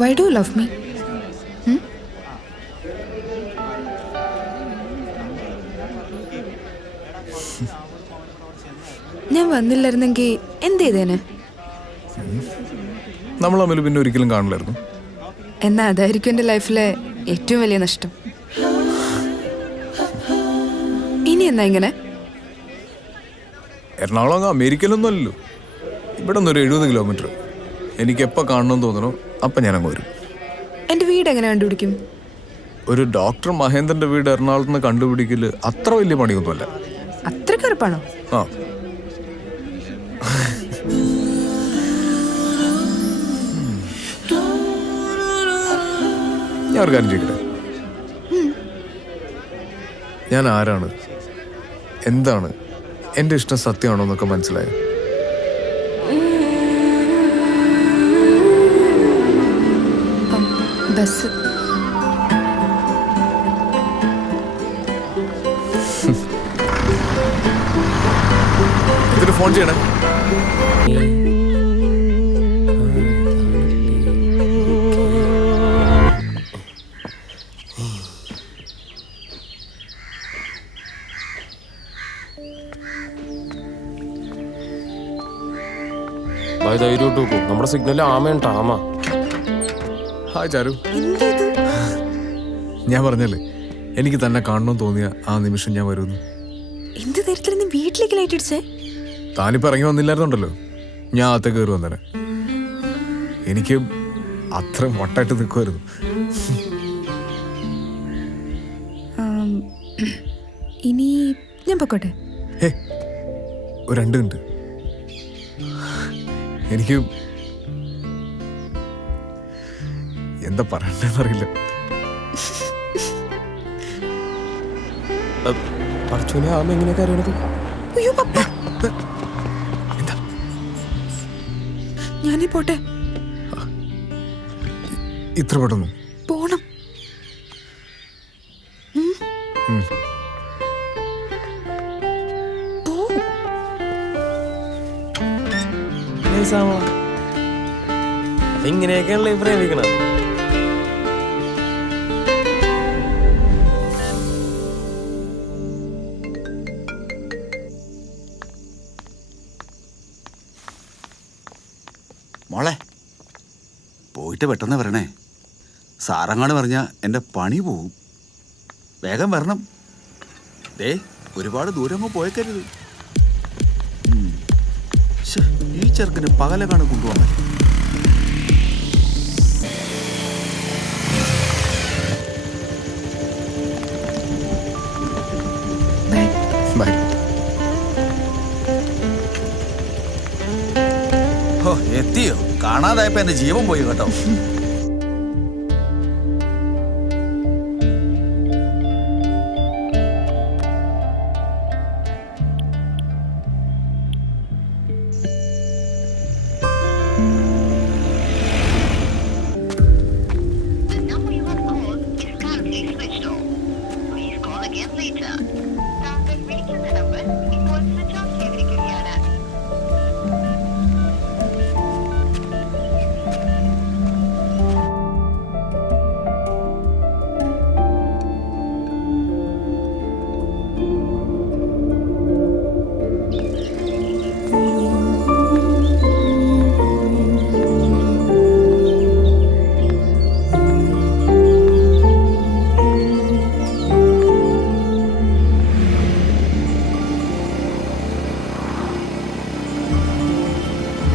Why do you love me? ഞാൻ വന്നില്ലായിരുന്നെങ്കിൽ എന്ത് ചെയ്തേനെ? നമ്മൾ തമ്മിൽ പിന്നെ ഒരിക്കലും കാണില്ലായിരുന്നു. എന്നാ അതായിരിക്കും എൻ്റെ ലൈഫിലെ ഏറ്റവും വലിയ നഷ്ടം. ഇനി എന്നാ ഇങ്ങനെ? എറണാകുളം അങ്ങ് അമേരിക്കയിലൊന്നും അല്ലല്ലോ. ഇവിടെ നിന്ന് ഒരു 70 കിലോമീറ്റർ. എനിക്ക് എപ്പോൾ കാണണമെന്ന് തോന്നണോ അപ്പം ഞാൻ അങ്ങ് വരും. എൻ്റെ വീട് എങ്ങനെ കണ്ടുപിടിക്കും? ഒരു ഡോക്ടർ മഹേന്ദ്രന്റെ വീട് എറണാകുളത്ത് നിന്ന് കണ്ടുപിടിക്കല് അത്ര വലിയ പണിയൊന്നുമല്ല. അത്ര കറുപ്പാണോ? ആ, ഞാൻ ഒരു കാര്യം ചെയ്യട്ടെ. ഞാൻ ആരാണ്, എന്താണ്, എൻ്റെ ഇഷ്ടം സത്യമാണോ എന്നൊക്കെ മനസ്സിലായോ? ബസ് ഇതിന് ഫോൺ ചെയ്യണേ. ധൈര്യമായിട്ട് നോക്കും. നമ്മുടെ സിഗ്നൽ ആമയുണ്ട്. ആമ. ഹായ് ചാരു. ഞാൻ പറഞ്ഞല്ലേ എനിക്ക് തന്നെ കാണണമെന്ന് തോന്നിയ ആ നിമിഷം ഞാൻ വരുന്നു. എന്ത് തരത്തിൽ നീ വീട്ടിലേക്ക് ലൈറ്റ് അടിച്ചേ? താനിപ്പോൾ ഇറങ്ങി വന്നില്ലായിരുന്നുണ്ടല്ലോ, ഞാൻ അകത്തേക്ക് കയറി വന്നേനെ. എനിക്ക് അത്ര മൊട്ടായിട്ട് നിൽക്കുമായിരുന്നു. ഇനി ഞാൻ പൊക്കോട്ടെ? ഒരു 2 മിനിറ്റ്. എനിക്ക് എന്താ പറയണ്ടെന്നറിയില്ല. പറച്ചോനെ ആമ എങ്ങനെയൊക്കെ അറിയണത്? അയ്യോ പപ്പ, എന്താ? ഞാനീ പോട്ടെ. ഇത്ര പെട്ടെന്നു പോണം. ഇങ്ങനെയൊക്കെയാണല്ലോ പ്രേമിക്കണം. മോളെ പോയിട്ട് പെട്ടെന്ന് വരണേ. സാറങ്ങാട് പറഞ്ഞാൽ എൻ്റെ പണി പോവും. വേഗം വരണം. ദേ ഒരുപാട് ദൂരം പോയേക്കരുത്. ഈ ചെറുക്കിന് പകലകാണ് കൊണ്ടുപോകാൻ പറ്റും. ബൈ. ഓ എത്തിയോ? കാണാതായപ്പോ എൻ്റെ ജീവൻ പോയി കേട്ടോ.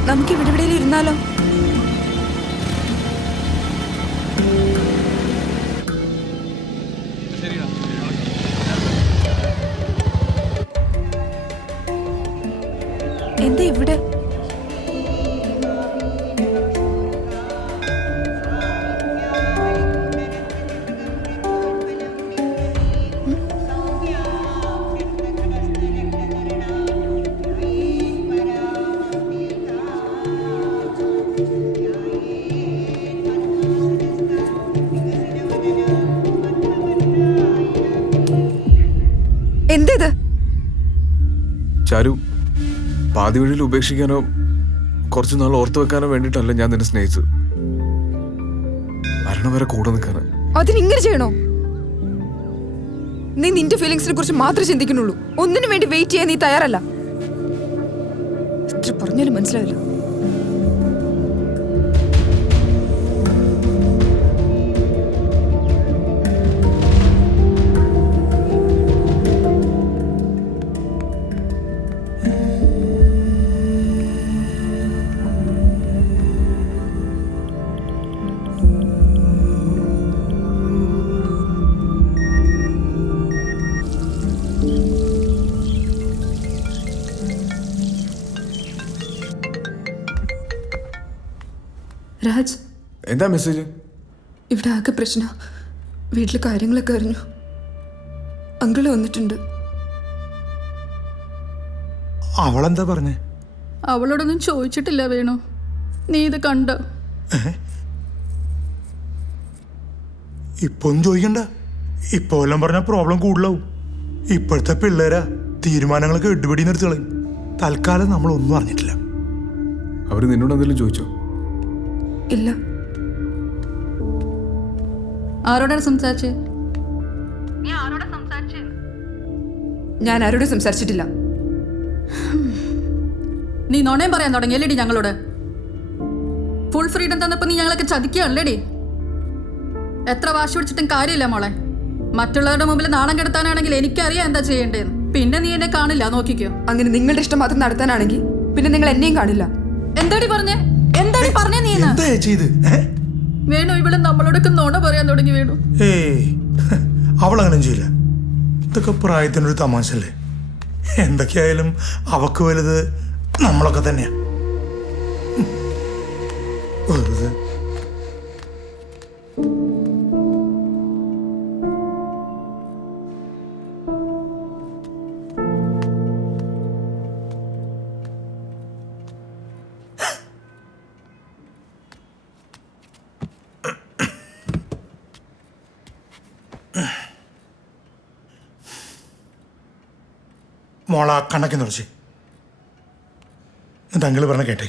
നമുക്ക് ഇവിടെ എവിടെയെങ്കിലും ഇരുന്നാലോ? എന്താ ഇവിടെ? എന്തേത്? ചാരു, പാതി വഴിയിൽ ഉപേക്ഷിക്കാനോ കുറച്ചു നാൾ ഓർത്തു വെക്കാനോ വേണ്ടിയിട്ടല്ല ഞാൻ നിന്നെ സ്നേഹിച്ചത്. മരണം വരെ കൂടെ നിൽക്കാന്. അതിനിങ്ങനെ ചെയ്യണോ? നീ നിന്റെ ഫീലിങ്സിനെ കുറിച്ച് മാത്രമേ ചിന്തിക്കുന്നുള്ളൂ. ഒന്നിനു വേണ്ടി വെയിറ്റ് ചെയ്യാൻ നീ തയ്യാറല്ല. എത്ര പറഞ്ഞാലും മനസ്സിലാവില്ല. രാജ്, എന്താ മെസ്സേജ്? ഇവിടെ ആകെ പ്രശ്നം. വീട്ടിലെ കാര്യങ്ങളൊക്കെ അറിഞ്ഞു. അങ്കിള് വന്നിട്ടുണ്ട്. അവളെന്താ പറഞ്ഞേ? അവളോടൊന്നും ചോദിച്ചിട്ടില്ല വേണു. നീ ഇത് കണ്ടോ? ഇപ്പൊ ഒന്നും ചോദിക്കണ്ട. ഇപ്പൊ എല്ലാം പറഞ്ഞ പ്രോബ്ലം കൂടുതലാവും. ഇപ്പോഴത്തെ പിള്ളേരാ തീരുമാനങ്ങളൊക്കെ എടുപടി നിർത്തി കളയും. തൽക്കാലം നമ്മളൊന്നും അറിഞ്ഞിട്ടില്ല. അവര് നിന്നോട് എന്തെങ്കിലും ചോദിച്ചോ? ഇല്ല. ആരോടാണ് സംസാരിച്ചേ? ഞാൻ ആരോടും സംസാരിച്ചിട്ടില്ല. നീ നുണയും പറയാൻ തുടങ്ങിയല്ലേടി ഞങ്ങളോട്? ഫുൾ ഫ്രീഡം തന്നപ്പോ നീ ഞങ്ങളൊക്കെ ചതിക്കുകയല്ലേടി? എത്ര വാശി പിടിച്ചിട്ടും കാര്യമില്ല മോളെ. മറ്റുള്ളവരുടെ മുമ്പിൽ നാണം കെടുത്താനാണെങ്കിൽ എനിക്കറിയാം എന്താ ചെയ്യേണ്ടതെന്ന്. പിന്നെ നീ എന്നെ കാണില്ല, നോക്കിക്കോ. അങ്ങനെ നിങ്ങളുടെ ഇഷ്ടം മാത്രം നടത്താനാണെങ്കിൽ പിന്നെ നിങ്ങൾ എന്നെയും കാണില്ല. എന്താടി പറഞ്ഞേ? എന്താടി പറഞ്ഞേ നീ? എന്താ ചെയ്ത്? വേണു, ഇവിടെ നമ്മളോടൊക്കെ നുണ പറയാൻ തുടങ്ങി വേണു. ഏയ്, അവളങ്ങനെ ചെയ്യില്ല. ഇതൊക്കെ പ്രായത്തിനൊരു തമാശല്ലേ. എന്തൊക്കെയായാലും അവക്ക് വലുത് നമ്മളൊക്കെ തന്നെയാ. വെറുതെ മോള കണക്കി നിറച്ച് തങ്ങള് പറഞ്ഞ കേട്ടേ.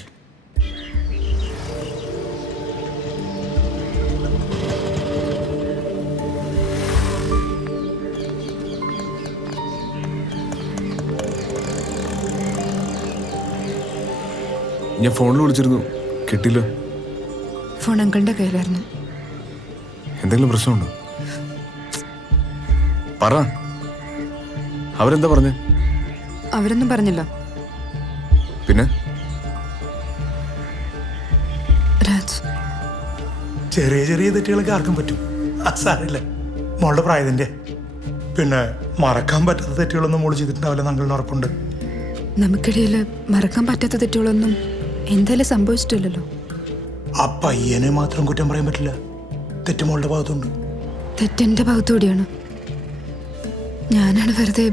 ഞാൻ ഫോണിൽ വിളിച്ചിരുന്നു, കിട്ടില്ല. ഫോൺ അങ്കിളിന്റെ കയ്യിലായിരുന്നു. എന്തെങ്കിലും പ്രശ്നമുണ്ടോ? പറ. അവരെന്താ പറഞ്ഞേ? അവരൊന്നും പറഞ്ഞില്ല. പിന്നെ രാജ്, ചെറിയ ചെറിയ തെറ്റുകളൊക്കെ ആർക്കും പറ്റും. സാറില്ല, മോളുടെ പ്രായത്തിന്റെ. പിന്നെ മറക്കാൻ പറ്റാത്ത തെറ്റുകളൊന്നും മോള് ചെയ്തിട്ടുണ്ടാവില്ല, ഞങ്ങളുടെ ഉറപ്പുണ്ട്. നമുക്കിടയിൽ മറക്കാൻ പറ്റാത്ത തെറ്റുകളൊന്നും എന്തായാലും സംഭവിച്ചിട്ടില്ലല്ലോ. ആ പയ്യനെ മാത്രം കുറ്റം പറയാൻ പറ്റില്ല. തെറ്റ് മോളുടെ ഭാഗത്തുണ്ട്. തെറ്റെന്റെ ഭാഗത്തുകൂടിയാണ്. ഞാനാണ് വെറുതെ.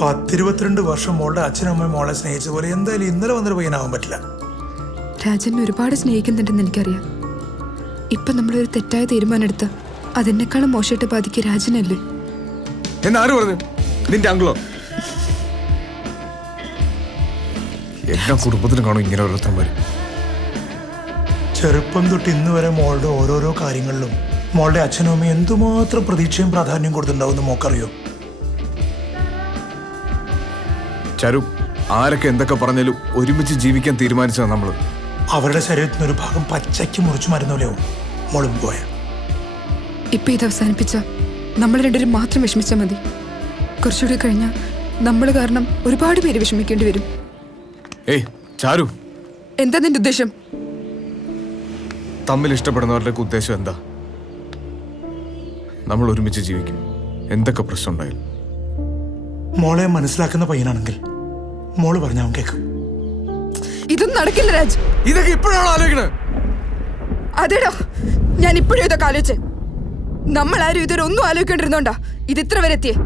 10-22 വർഷം മോളുടെ അച്ഛനും അമ്മയും മോളെ സ്നേഹിച്ച പോലെ എന്തായാലും ഇന്നലെ വന്നൊരു പയ്യനാവാൻ പറ്റില്ല. രാജനെ ഒരുപാട് സ്നേഹിക്കുന്നുണ്ടെന്ന് എനിക്കറിയാം. ഇപ്പൊ നമ്മളൊരു തെറ്റായ തീരുമാനം എടുത്ത അതിനേക്കാളും മോശമായിട്ട് ബാധിക്കുക രാജനല്ലേ? എന്നാര് പറഞ്ഞു? നിന്റെ അങ്കിളോ? എല്ലാ കുടുംബത്തിലും കാണും ഇങ്ങനെ ഓരോരുത്തന്മാര്. ചെറുപ്പം തൊട്ട് ഇന്ന് വരെ മോളുടെ ഓരോരോ കാര്യങ്ങളിലും മോളുടെ അച്ഛനും അമ്മയും എന്തുമാത്രം പ്രതീക്ഷയും പ്രാധാന്യം കൊടുത്തിട്ടുണ്ടാവുമെന്ന് മോക്കറിയോ? ചരു, ആരൊക്കെ എന്തൊക്കെ പറഞ്ഞാലും ഒരുമിച്ച് ജീവിക്കാൻ തീരുമാനിച്ചതാണ് നമ്മള്. അവരുടെ ശരീരത്തിന് ഒരു ഭാഗം പച്ചയ്ക്ക് മുറിച്ചു മരുന്നോലെയാവും മോളും പോയ. ഇപ്പൊ ഇത് അവസാനിപ്പിച്ച നമ്മൾ രണ്ടുപേരും മാത്രം വിഷമിച്ചാൽ മതി. കുറച്ചുകൂടി കഴിഞ്ഞാൽ നമ്മൾ കാരണം ഒരുപാട് പേര് വിഷമിക്കേണ്ടി വരും. ഏയ് ചാരു, എന്താ നിന്റെ ഉദ്ദേശം? തമ്മിൽ ഇഷ്ടപ്പെടുന്നവരുടെ ഉദ്ദേശം എന്താ? നമ്മൾ ഒരുമിച്ച് ജീവിക്കും, എന്തൊക്കെ പ്രശ്നം ഉണ്ടായാലും. മോളെ മനസ്സിലാക്കുന്ന പയ്യനാണെങ്കിൽ മോള് പറഞ്ഞ അവൻ കേൾക്കും. ഇതൊന്നും നടക്കില്ല രാജ്. ഇതൊക്കെ ഇപ്പോഴാണോ ആലോചിക്കണേ? അതേടോ, ഞാൻ ഇപ്പോഴും ഇതൊക്കെ ആലോചിച്ചേ. നമ്മൾ ആരും ഇതൊരു ഒന്നും ആലോചിക്കേണ്ടിരുന്നോണ്ടാ ഇത് ഇത്ര വരെ എത്തിയേ.